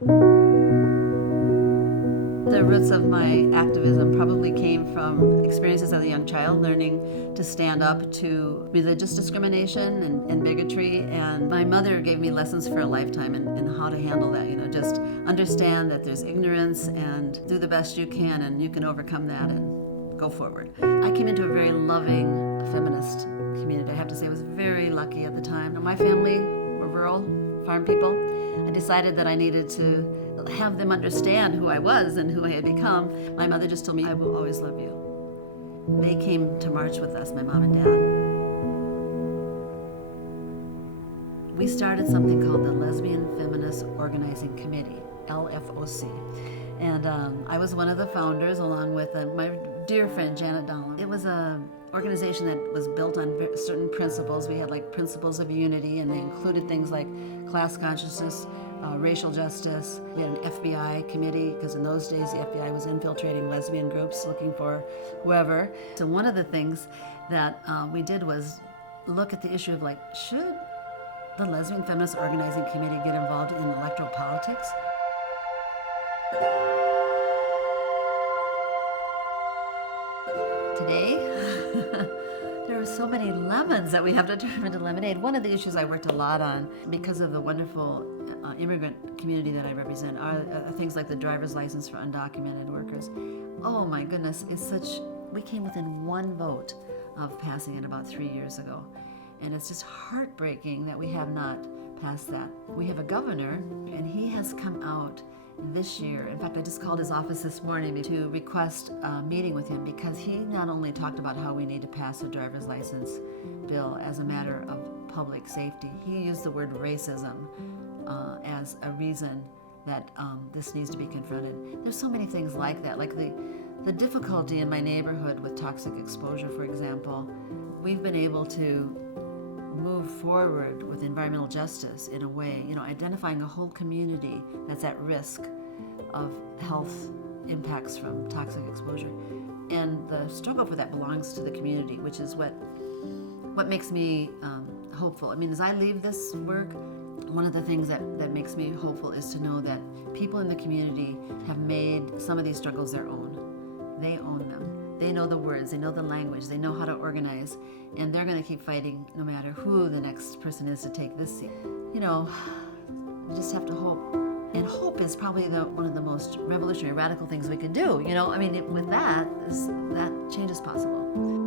The roots of my activism probably came from experiences as a young child, learning to stand up to religious discrimination and bigotry. And my mother gave me lessons for a lifetime in how to handle that. Just understand that there's ignorance and do the best you can, and you can overcome that and go forward. I came into a very loving feminist community. I have to say I was very lucky at the time. My family were rural farm people. I decided that I needed to have them understand who I was and who I had become. My mother just told me, I will always love you. They came to march with us, my mom and dad. We started something called the Lesbian Feminist Organizing Committee, LFOC. And I was one of the founders, along with my dear friend Janet Dolan. It was an organization that was built on certain principles. We had like principles of unity, and they included things like class consciousness, racial justice. We had an FBI committee, because in those days the FBI was infiltrating lesbian groups looking for whoever. So one of the things that we did was look at the issue of like, should the Lesbian Feminist Organizing Committee get involved in electoral politics? Today, there are so many lemons that we have to turn into lemonade. One of the issues I worked a lot on, because of the wonderful immigrant community that I represent, are things like the driver's license for undocumented workers. Oh my goodness, we came within one vote of passing it about 3 years ago. And it's just heartbreaking that we have not passed that. We have a governor, and he has come out this year. In fact, I just called his office this morning to request a meeting with him, because he not only talked about how we need to pass a driver's license bill as a matter of public safety, he used the word racism as a reason that this needs to be confronted. There's so many things like that, like the difficulty in my neighborhood with toxic exposure, for example. We've been able to move forward with environmental justice in a way, identifying a whole community that's at risk of health impacts from toxic exposure. And the struggle for that belongs to the community, which is what makes me hopeful. I mean, as I leave this work, one of the things that makes me hopeful is to know that people in the community have made some of these struggles their own. They own them. They know the words, they know the language, they know how to organize, and they're going to keep fighting no matter who the next person is to take this seat. We just have to hope. And hope is probably one of the most revolutionary, radical things we can do. With that change is possible.